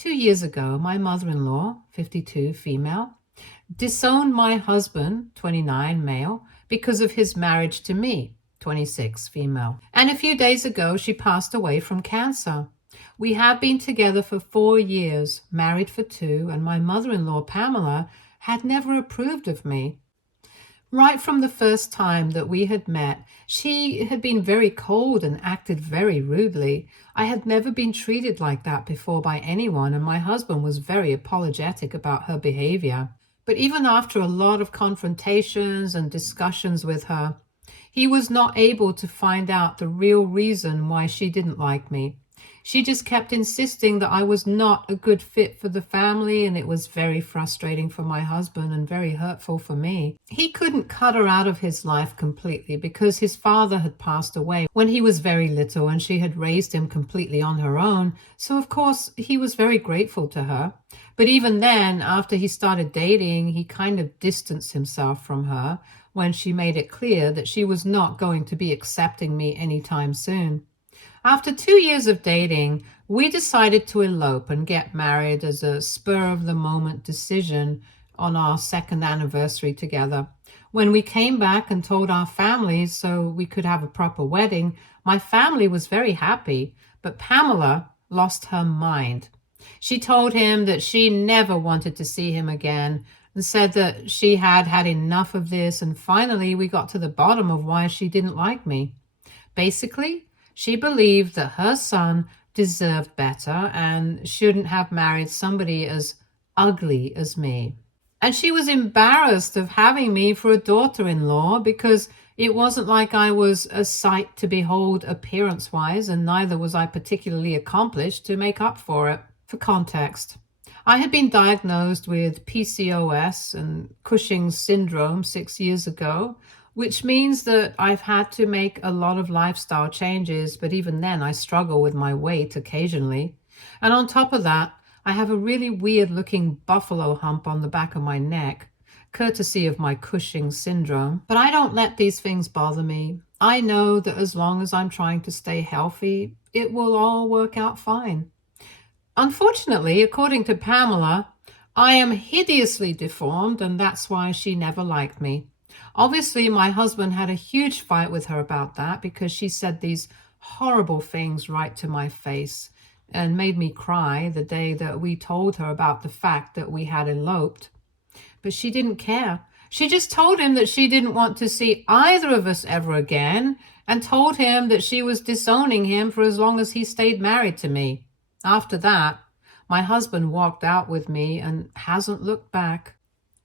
2 years ago, my mother-in-law, 52, female, disowned my husband, 29, male, because of his marriage to me, 26, female. And a few days ago, she passed away from cancer. We have been together for 4 years, married for 2, and my mother-in-law, Pamela, had never approved of me. Right from the first time that we had met, she had been very cold and acted very rudely. I had never been treated like that before by anyone, and my husband was very apologetic about her behavior. But even after a lot of confrontations and discussions with her, he was not able to find out the real reason why she didn't like me. She just kept insisting that I was not a good fit for the family, and it was very frustrating for my husband and very hurtful for me. He couldn't cut her out of his life completely because his father had passed away when he was very little and she had raised him completely on her own. So of course he was very grateful to her. But even then, after he started dating, he kind of distanced himself from her when she made it clear that she was not going to be accepting me anytime soon. After 2 years of dating, we decided to elope and get married as a spur-of-the-moment decision on our 2nd anniversary together. When we came back and told our families so we could have a proper wedding, my family was very happy, but Pamela lost her mind. She told him that she never wanted to see him again and said that she had had enough of this, and finally we got to the bottom of why she didn't like me. Basically, she believed that her son deserved better and shouldn't have married somebody as ugly as me. And she was embarrassed of having me for a daughter-in-law because it wasn't like I was a sight to behold appearance-wise, and neither was I particularly accomplished to make up for it. For context, I had been diagnosed with Pcos and Cushing's syndrome 6 years ago, which means that I've had to make a lot of lifestyle changes, but even then I struggle with my weight occasionally. And on top of that, I have a really weird-looking buffalo hump on the back of my neck, courtesy of my Cushing's syndrome. But I don't let these things bother me. I know that as long as I'm trying to stay healthy, it will all work out fine. Unfortunately, according to Pamela, I am hideously deformed, and that's why she never liked me. Obviously, my husband had a huge fight with her about that because she said these horrible things right to my face and made me cry the day that we told her about the fact that we had eloped. But she didn't care. She just told him that she didn't want to see either of us ever again and told him that she was disowning him for as long as he stayed married to me. After that, my husband walked out with me and hasn't looked back.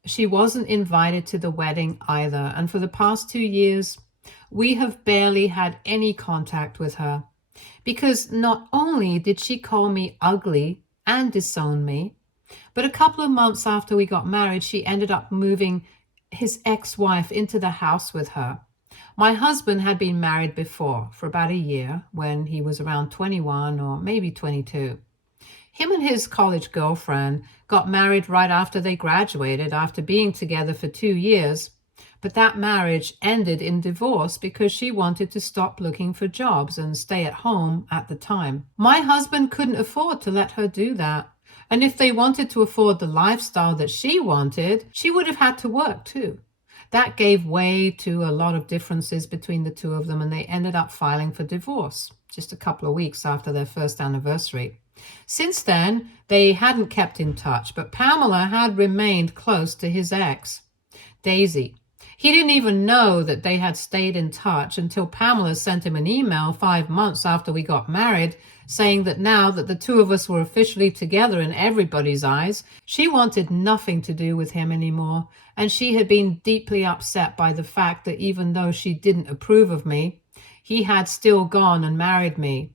She wasn't invited to the wedding either, and for the past 2 years, we have barely had any contact with her. Because not only did she call me ugly and disown me, but a couple of months after we got married, she ended up moving his ex-wife into the house with her. My husband had been married before for about a year when he was around 21 or maybe 22. Him and his college girlfriend got married right after they graduated, after being together for 2 years. But that marriage ended in divorce because she wanted to stop looking for jobs and stay at home at the time. My husband couldn't afford to let her do that. And if they wanted to afford the lifestyle that she wanted, she would have had to work too. That gave way to a lot of differences between the two of them, and they ended up filing for divorce just a couple of weeks after their 1st anniversary. Since then, they hadn't kept in touch, but Pamela had remained close to his ex, Daisy. He didn't even know that they had stayed in touch until Pamela sent him an email 5 months after we got married, saying that now that the two of us were officially together in everybody's eyes, she wanted nothing to do with him anymore, and she had been deeply upset by the fact that even though she didn't approve of me, he had still gone and married me.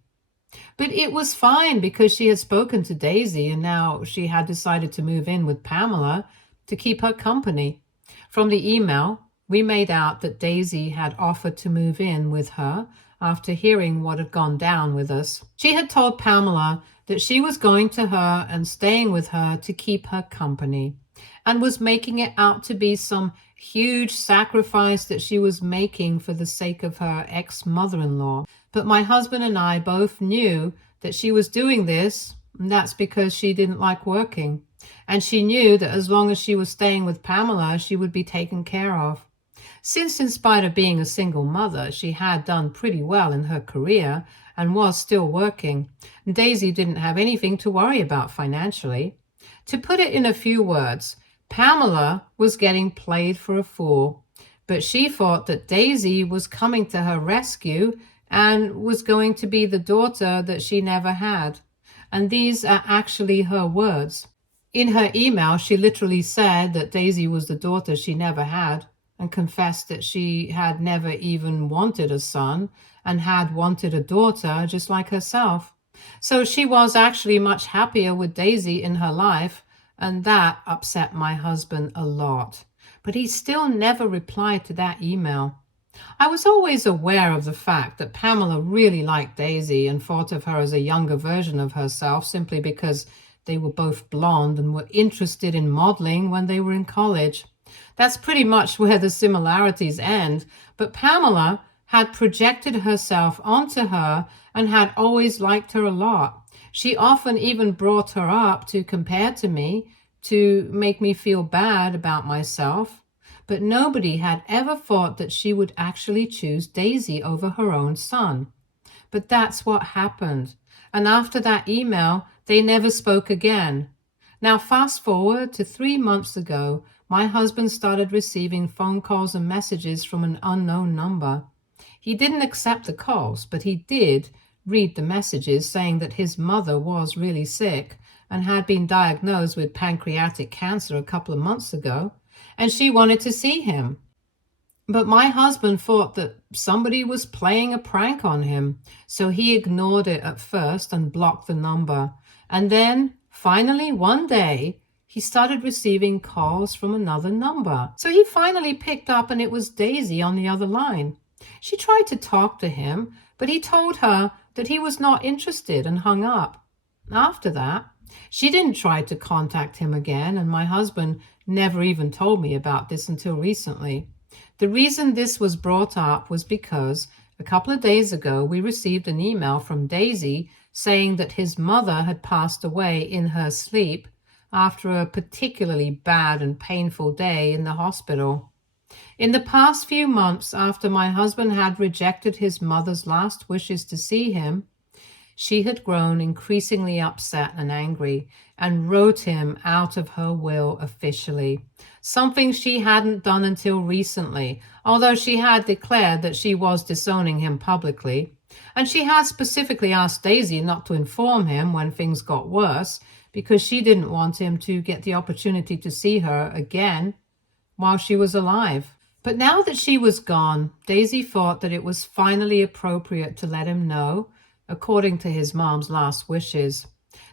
But it was fine because she had spoken to Daisy, and now she had decided to move in with Pamela to keep her company. From the email, we made out that Daisy had offered to move in with her after hearing what had gone down with us. She had told Pamela that she was going to her and staying with her to keep her company, and was making it out to be some huge sacrifice that she was making for the sake of her ex-mother-in-law. But my husband and I both knew that she was doing this And that's because she didn't like working. And she knew that as long as she was staying with Pamela, she would be taken care of. Since, in spite of being a single mother, she had done pretty well in her career and was still working, Daisy didn't have anything to worry about financially. To put it in a few words, Pamela was getting played for a fool, but she thought that Daisy was coming to her rescue and was going to be the daughter that she never had. And these are actually her words. In her email, she literally said that Daisy was the daughter she never had, and confessed that she had never even wanted a son and had wanted a daughter just like herself. So she was actually much happier with Daisy in her life, and that upset my husband a lot. But he still never replied to that email. I was always aware of the fact that Pamela really liked Daisy and thought of her as a younger version of herself simply because they were both blonde and were interested in modeling when they were in college. That's pretty much where the similarities end, but Pamela had projected herself onto her and had always liked her a lot. She often even brought her up to compare to me, to make me feel bad about myself, but nobody had ever thought that she would actually choose Daisy over her own son. But that's what happened. And after that email, they never spoke again. Now, fast forward to 3 months ago, my husband started receiving phone calls and messages from an unknown number. He didn't accept the calls, but he did read the messages saying that his mother was really sick and had been diagnosed with pancreatic cancer a couple of months ago, and she wanted to see him. But my husband thought that somebody was playing a prank on him, so he ignored it at first and blocked the number. And then, finally, one day, he started receiving calls from another number. So he finally picked up, and it was Daisy on the other line. She tried to talk to him, but he told her that he was not interested and hung up. After that, she didn't try to contact him again, and my husband never even told me about this until recently. The reason this was brought up was because a couple of days ago we received an email from Daisy saying that his mother had passed away in her sleep after a particularly bad and painful day in the hospital. In the past few months, after my husband had rejected his mother's last wishes to see him, she had grown increasingly upset and angry and wrote him out of her will officially, something she hadn't done until recently, although she had declared that she was disowning him publicly. And she had specifically asked Daisy not to inform him when things got worse, because she didn't want him to get the opportunity to see her again while she was alive. But now that she was gone, Daisy thought that it was finally appropriate to let him know, according to his mom's last wishes.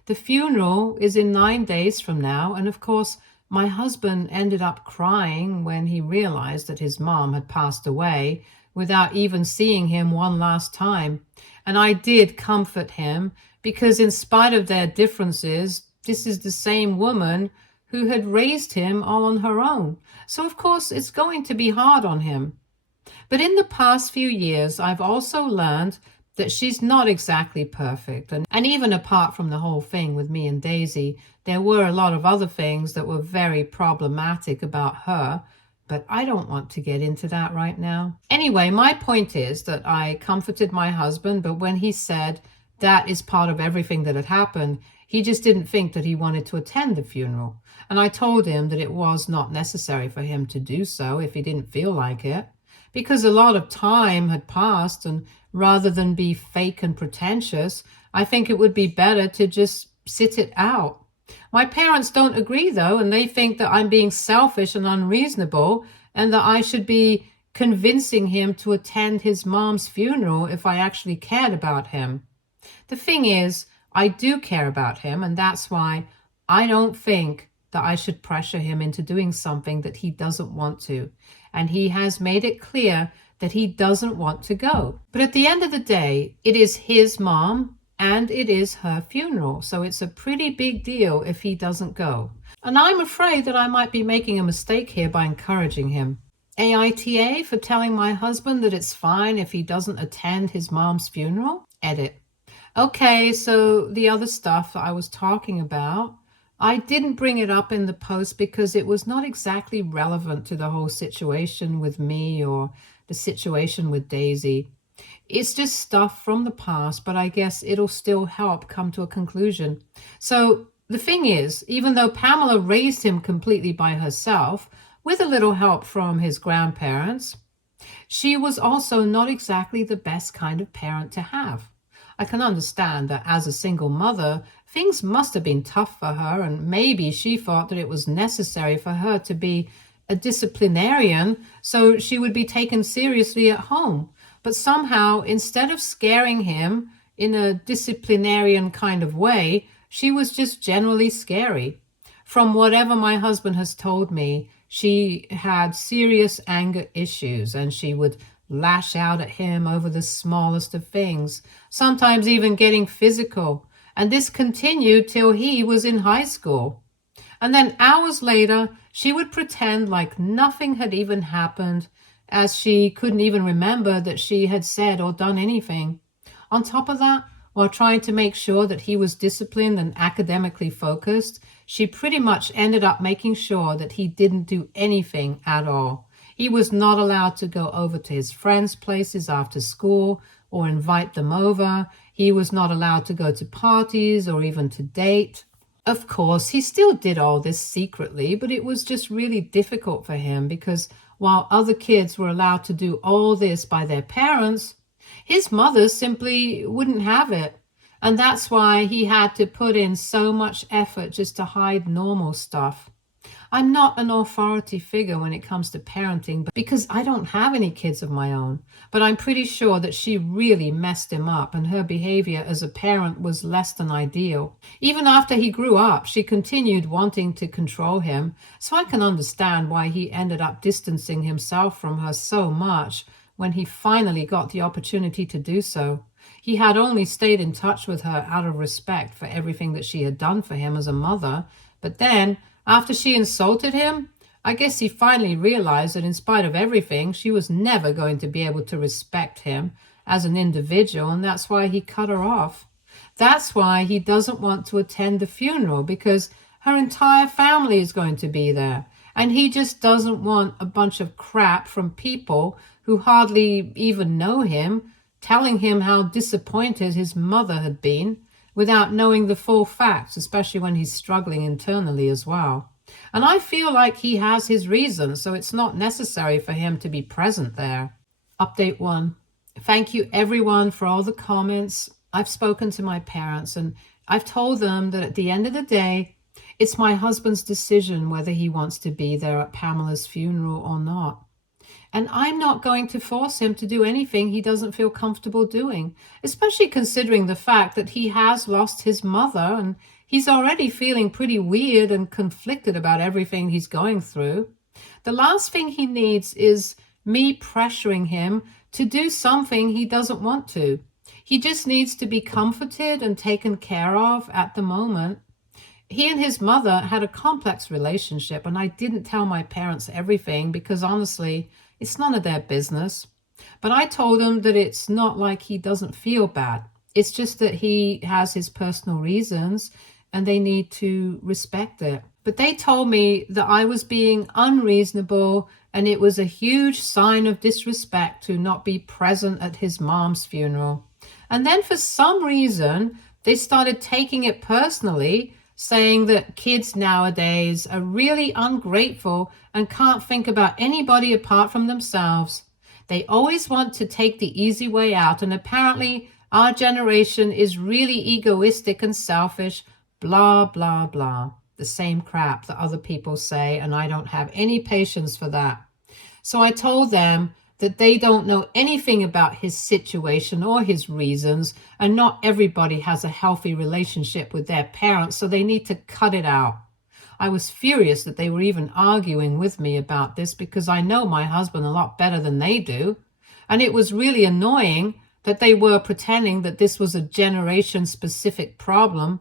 The funeral is in 9 days from now, and of course, my husband ended up crying when he realized that his mom had passed away without even seeing him one last time. And I did comfort him, because in spite of their differences, this is the same woman who had raised him all on her own. So of course it's going to be hard on him. But in the past few years, I've also learned that she's not exactly perfect. And even apart from the whole thing with me and Daisy, there were a lot of other things that were very problematic about her, but I don't want to get into that right now. Anyway, my point is that I comforted my husband, but when he said that is part of everything that had happened, he just didn't think that he wanted to attend the funeral. And I told him that it was not necessary for him to do so if he didn't feel like it, because a lot of time had passed, and rather than be fake and pretentious, I think it would be better to just sit it out. My parents don't agree, though, and they think that I'm being selfish and unreasonable, and that I should be convincing him to attend his mom's funeral if I actually cared about him. The thing is, I do care about him, and that's why I don't think that I should pressure him into doing something that he doesn't want to. And he has made it clear that he doesn't want to go. But at the end of the day, it is his mom and it is her funeral. So it's a pretty big deal if he doesn't go. And I'm afraid that I might be making a mistake here by encouraging him. AITA for telling my husband that it's fine if he doesn't attend his mom's funeral? Edit. Okay, so the other stuff that I was talking about, I didn't bring it up in the post because it was not exactly relevant to the whole situation with me or the situation with Daisy. It's just stuff from the past, but I guess it'll still help come to a conclusion. So the thing is, even though Pamela raised him completely by herself, with a little help from his grandparents, she was also not exactly the best kind of parent to have. I can understand that as a single mother, things must have been tough for her, and maybe she thought that it was necessary for her to be a disciplinarian so she would be taken seriously at home. But somehow, instead of scaring him in a disciplinarian kind of way, she was just generally scary. From whatever my husband has told me, she had serious anger issues and she would lash out at him over the smallest of things, sometimes even getting physical. And this continued till he was in high school. And then hours later, she would pretend like nothing had even happened, as she couldn't even remember that she had said or done anything. On top of that, while trying to make sure that he was disciplined and academically focused, she pretty much ended up making sure that he didn't do anything at all. He was not allowed to go over to his friends' places after school or invite them over. He was not allowed to go to parties or even to date. Of course, he still did all this secretly, but it was just really difficult for him because while other kids were allowed to do all this by their parents, his mother simply wouldn't have it. And that's why he had to put in so much effort just to hide normal stuff. I'm not an authority figure when it comes to parenting because I don't have any kids of my own, but I'm pretty sure that she really messed him up and her behavior as a parent was less than ideal. Even after he grew up, she continued wanting to control him, so I can understand why he ended up distancing himself from her so much when he finally got the opportunity to do so. He had only stayed in touch with her out of respect for everything that she had done for him as a mother, but then after she insulted him, I guess he finally realized that in spite of everything, she was never going to be able to respect him as an individual, and that's why he cut her off. That's why he doesn't want to attend the funeral, because her entire family is going to be there, and he just doesn't want a bunch of crap from people who hardly even know him telling him how disappointed his mother had been without knowing the full facts, especially when he's struggling internally as well. And I feel like he has his reasons, so it's not necessary for him to be present there. Update 1. Thank you everyone for all the comments. I've spoken to my parents and I've told them that at the end of the day, it's my husband's decision whether he wants to be there at Pamela's funeral or not. And I'm not going to force him to do anything he doesn't feel comfortable doing, especially considering the fact that he has lost his mother and he's already feeling pretty weird and conflicted about everything he's going through. The last thing he needs is me pressuring him to do something he doesn't want to. He just needs to be comforted and taken care of at the moment. He and his mother had a complex relationship, and I didn't tell my parents everything because honestly, it's none of their business. But I told him that it's not like he doesn't feel bad. It's just that he has his personal reasons and they need to respect it. But they told me that I was being unreasonable and it was a huge sign of disrespect to not be present at his mom's funeral. And then for some reason, they started taking it personally, saying that kids nowadays are really ungrateful and can't think about anybody apart from themselves. They always want to take the easy way out, and apparently our generation is really egoistic and selfish, blah, blah, blah. The same crap that other people say, and I don't have any patience for that. So I told them that they don't know anything about his situation or his reasons, and not everybody has a healthy relationship with their parents, so they need to cut it out. I was furious that they were even arguing with me about this because I know my husband a lot better than they do, and it was really annoying that they were pretending that this was a generation-specific problem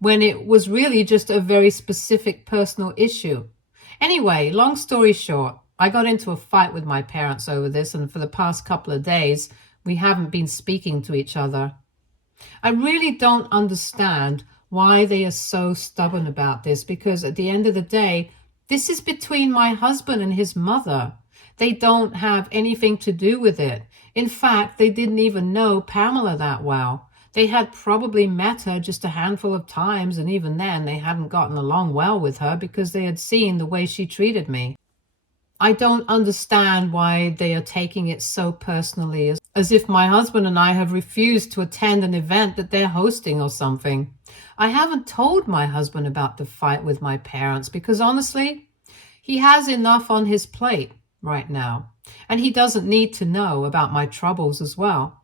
when it was really just a very specific personal issue. Anyway, long story short, I got into a fight with my parents over this, and for the past couple of days, we haven't been speaking to each other. I really don't understand why they are so stubborn about this, because at the end of the day, this is between my husband and his mother. They don't have anything to do with it. In fact, they didn't even know Pamela that well. They had probably met her just a handful of times, and even then they hadn't gotten along well with her because they had seen the way she treated me. I don't understand why they are taking it so personally, as if my husband and I have refused to attend an event that they're hosting or something. I haven't told my husband about the fight with my parents because honestly, he has enough on his plate right now, and he doesn't need to know about my troubles as well.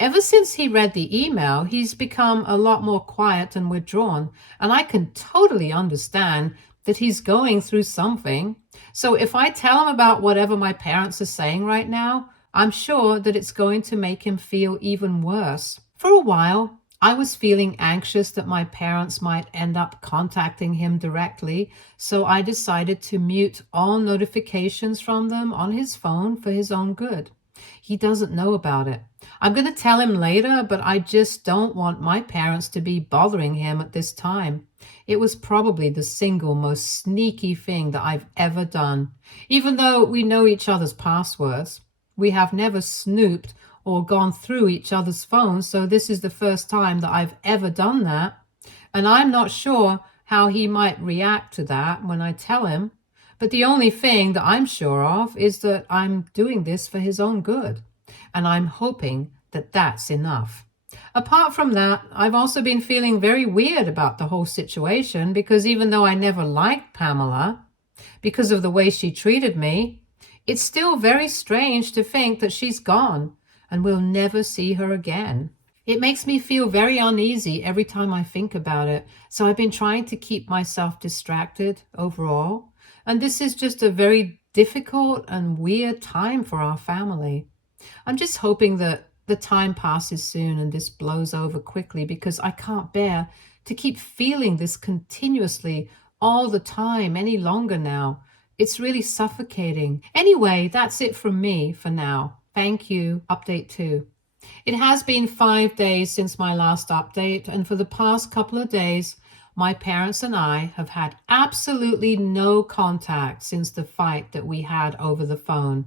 Ever since he read the email, he's become a lot more quiet and withdrawn, and I can totally understand that he's going through something. So if I tell him about whatever my parents are saying right now, I'm sure that it's going to make him feel even worse. For a while, I was feeling anxious that my parents might end up contacting him directly, so I decided to mute all notifications from them on his phone for his own good. He doesn't know about it. I'm going to tell him later, but I just don't want my parents to be bothering him at this time. It was probably the single most sneaky thing that I've ever done. Even though we know each other's passwords, we have never snooped or gone through each other's phones, so this is the first time that I've ever done that. And I'm not sure how he might react to that when I tell him. But the only thing that I'm sure of is that I'm doing this for his own good. And I'm hoping that that's enough. Apart from that, I've also been feeling very weird about the whole situation because even though I never liked Pamela because of the way she treated me, it's still very strange to think that she's gone and we'll never see her again. It makes me feel very uneasy every time I think about it. So I've been trying to keep myself distracted overall. And this is just a very difficult and weird time for our family. I'm just hoping that the time passes soon and this blows over quickly because I can't bear to keep feeling this continuously all the time any longer now. It's really suffocating. Anyway, that's it from me for now. Thank you. Update 2. It has been 5 days since my last update, and for the past couple of days, my parents and I have had absolutely no contact since the fight that we had over the phone.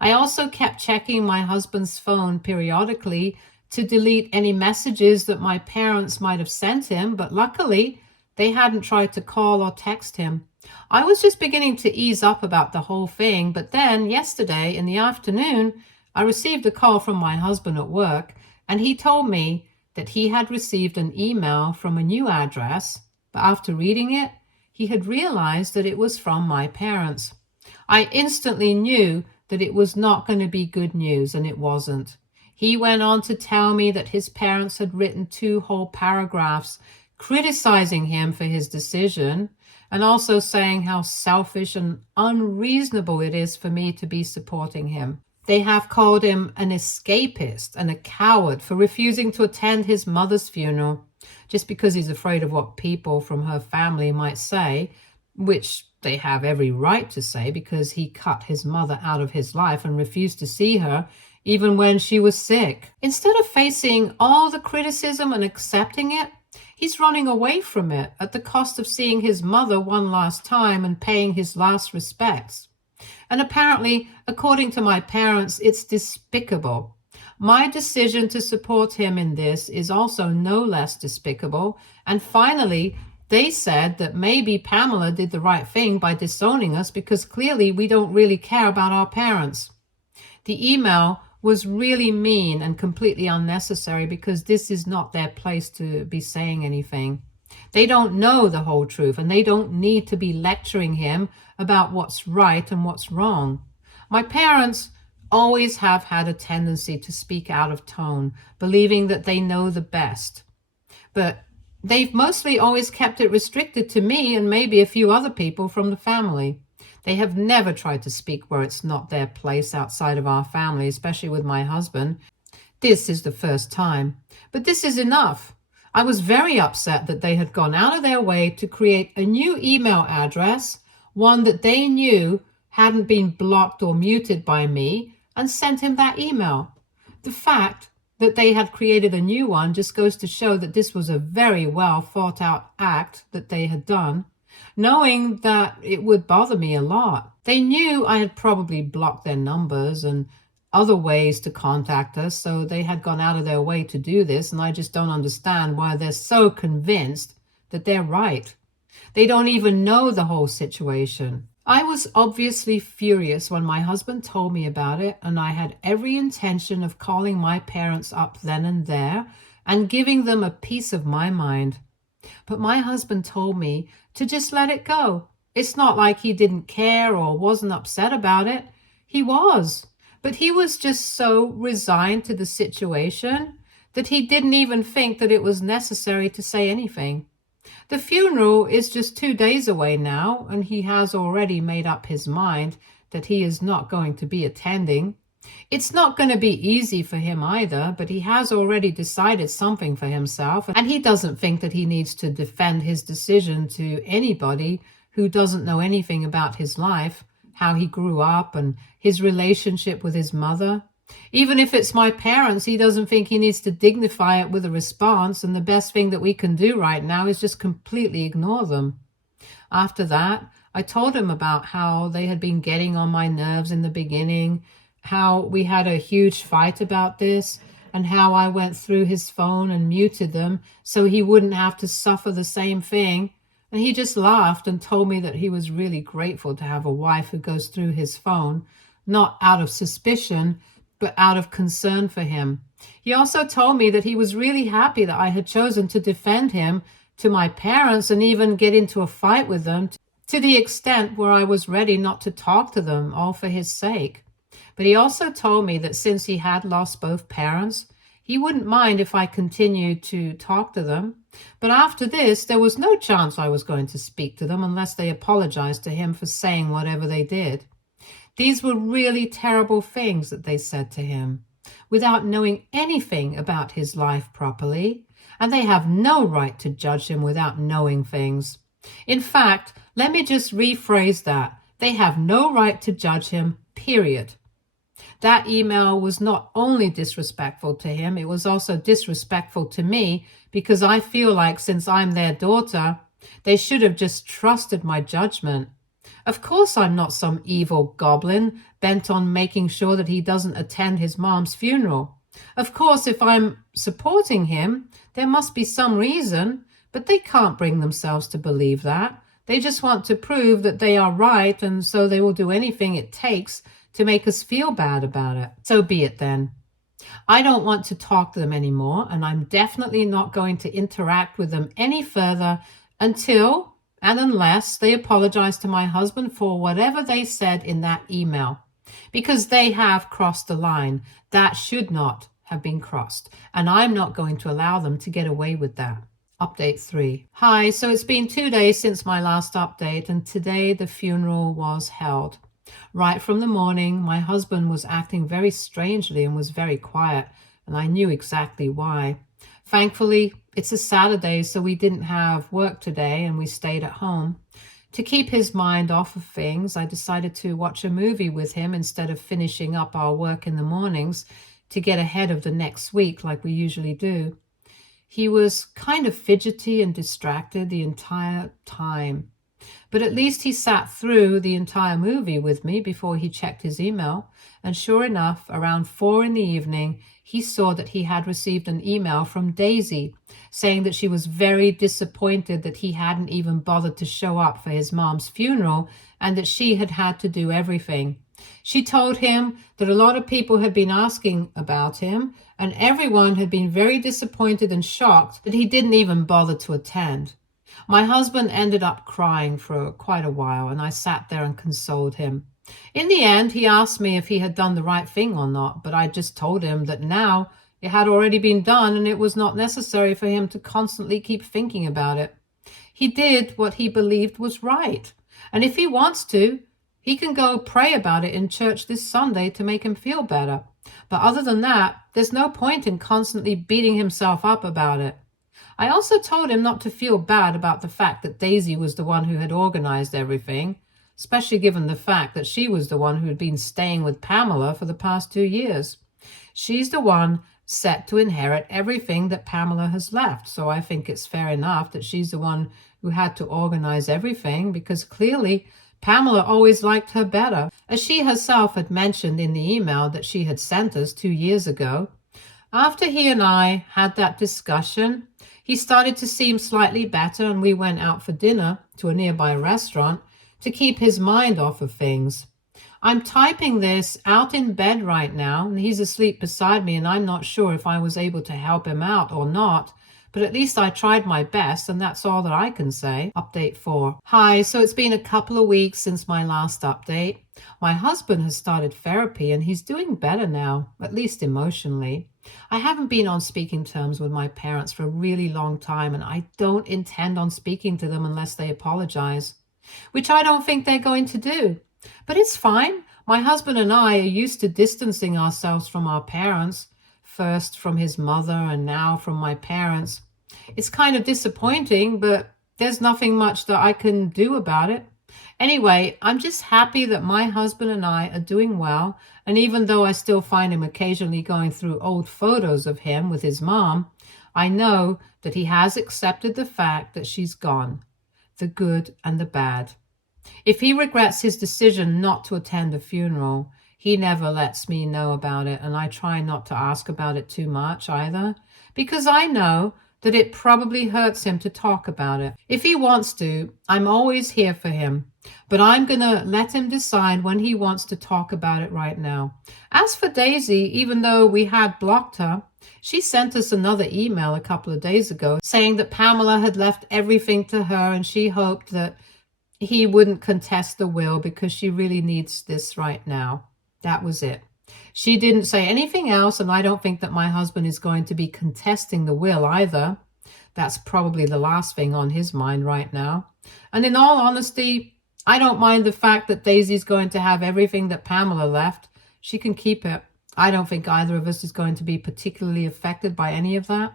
I also kept checking my husband's phone periodically to delete any messages that my parents might have sent him, but luckily they hadn't tried to call or text him. I was just beginning to ease up about the whole thing, but then yesterday in the afternoon, I received a call from my husband at work, and he told me that he had received an email from a new address, but after reading it, he had realized that it was from my parents. I instantly knew that it was not going to be good news, and it wasn't. He went on to tell me that his parents had written 2 whole paragraphs criticizing him for his decision, and also saying how selfish and unreasonable it is for me to be supporting him. They have called him an escapist and a coward for refusing to attend his mother's funeral just because he's afraid of what people from her family might say, which they have every right to say because he cut his mother out of his life and refused to see her even when she was sick. Instead of facing all the criticism and accepting it, he's running away from it at the cost of seeing his mother one last time and paying his last respects. And apparently, according to my parents, it's despicable. My decision to support him in this is also no less despicable. And finally, they said that maybe Pamela did the right thing by disowning us because clearly we don't really care about our parents. The email was really mean and completely unnecessary because this is not their place to be saying anything. They don't know the whole truth and they don't need to be lecturing him about what's right and what's wrong. My parents always have had a tendency to speak out of tone, believing that they know the best. But they've mostly always kept it restricted to me and maybe a few other people from the family. They have never tried to speak where it's not their place outside of our family, especially with my husband. This is the first time. But this is enough. I was very upset that they had gone out of their way to create a new email address, one that they knew hadn't been blocked or muted by me, and sent him that email. The fact that they had created a new one just goes to show that this was a very well thought out act that they had done, knowing that it would bother me a lot. They knew I had probably blocked their numbers and other ways to contact us, so they had gone out of their way to do this, and I just don't understand why they're so convinced that they're right. They don't even know the whole situation. I was obviously furious when my husband told me about it, and I had every intention of calling my parents up then and there and giving them a piece of my mind. But my husband told me to just let it go. It's not like he didn't care or wasn't upset about it. He was. But he was just so resigned to the situation that he didn't even think that it was necessary to say anything. The funeral is just 2 days away now, and he has already made up his mind that he is not going to be attending. It's not going to be easy for him either, but he has already decided something for himself, and he doesn't think that he needs to defend his decision to anybody who doesn't know anything about his life, how he grew up, and his relationship with his mother. Even if it's my parents, he doesn't think he needs to dignify it with a response, and the best thing that we can do right now is just completely ignore them. After that, I told him about how they had been getting on my nerves in the beginning, how we had a huge fight about this, and how I went through his phone and muted them so he wouldn't have to suffer the same thing. And he just laughed and told me that he was really grateful to have a wife who goes through his phone, not out of suspicion, but out of concern for him. He also told me that he was really happy that I had chosen to defend him to my parents and even get into a fight with them to the extent where I was ready not to talk to them, all for his sake. But he also told me that since he had lost both parents, he wouldn't mind if I continued to talk to them. But after this, there was no chance I was going to speak to them unless they apologized to him for saying whatever they did. These were really terrible things that they said to him, without knowing anything about his life properly, and they have no right to judge him without knowing things. In fact, let me just rephrase that. They have no right to judge him, period. That email was not only disrespectful to him, it was also disrespectful to me, because I feel like since I'm their daughter, they should have just trusted my judgment. Of course I'm not some evil goblin bent on making sure that he doesn't attend his mom's funeral. Of course, if I'm supporting him, there must be some reason, but they can't bring themselves to believe that. They just want to prove that they are right, and so they will do anything it takes to make us feel bad about it. So be it then. I don't want to talk to them anymore, and I'm definitely not going to interact with them any further until and unless they apologize to my husband for whatever they said in that email, because they have crossed the line. That should not have been crossed, and I'm not going to allow them to get away with that. Update 3. Hi, so it's been 2 days since my last update, and today the funeral was held. Right from the morning, my husband was acting very strangely and was very quiet, and I knew exactly why. Thankfully, it's a Saturday, so we didn't have work today and we stayed at home. To keep his mind off of things, I decided to watch a movie with him instead of finishing up our work in the mornings to get ahead of the next week like we usually do. He was kind of fidgety and distracted the entire time. But at least he sat through the entire movie with me before he checked his email, and sure enough, around 4 in the evening, he saw that he had received an email from Daisy saying that she was very disappointed that he hadn't even bothered to show up for his mom's funeral and that she had had to do everything. She told him that a lot of people had been asking about him, and everyone had been very disappointed and shocked that he didn't even bother to attend. My husband ended up crying for quite a while, and I sat there and consoled him. In the end, he asked me if he had done the right thing or not, but I just told him that now it had already been done and it was not necessary for him to constantly keep thinking about it. He did what he believed was right, and if he wants to, he can go pray about it in church this Sunday to make him feel better. But other than that, there's no point in constantly beating himself up about it. I also told him not to feel bad about the fact that Daisy was the one who had organized everything, especially given the fact that she was the one who had been staying with Pamela for the past 2 years. She's the one set to inherit everything that Pamela has left. So I think it's fair enough that she's the one who had to organize everything, because clearly Pamela always liked her better, as she herself had mentioned in the email that she had sent us 2 years ago. After he and I had that discussion, he started to seem slightly better, and we went out for dinner to a nearby restaurant to keep his mind off of things. I'm typing this out in bed right now, and he's asleep beside me, and I'm not sure if I was able to help him out or not, but at least I tried my best, and that's all that I can say. Update 4. Hi, so it's been a couple of weeks since my last update. My husband has started therapy, and he's doing better now, at least emotionally. I haven't been on speaking terms with my parents for a really long time, and I don't intend on speaking to them unless they apologize, which I don't think they're going to do. But it's fine. My husband and I are used to distancing ourselves from our parents, first from his mother and now from my parents. It's kind of disappointing, but there's nothing much that I can do about it. Anyway, I'm just happy that my husband and I are doing well, and even though I still find him occasionally going through old photos of him with his mom, I know that he has accepted the fact that she's gone, the good and the bad. If he regrets his decision not to attend the funeral, he never lets me know about it, and I try not to ask about it too much either, because I know that it probably hurts him to talk about it. If he wants to, I'm always here for him, but I'm going to let him decide when he wants to talk about it right now. As for Daisy, even though we had blocked her, she sent us another email a couple of days ago saying that Pamela had left everything to her, and she hoped that he wouldn't contest the will because she really needs this right now. That was it. She didn't say anything else, and I don't think that my husband is going to be contesting the will either. That's probably the last thing on his mind right now. And in all honesty, I don't mind the fact that Daisy's going to have everything that Pamela left. She can keep it. I don't think either of us is going to be particularly affected by any of that.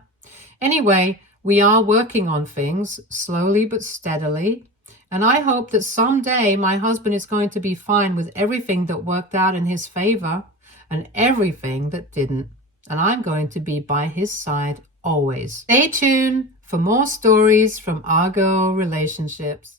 Anyway, we are working on things slowly but steadily. And I hope that someday my husband is going to be fine with everything that worked out in his favor and everything that didn't. And I'm going to be by his side always. Stay tuned for more stories from our girl relationships.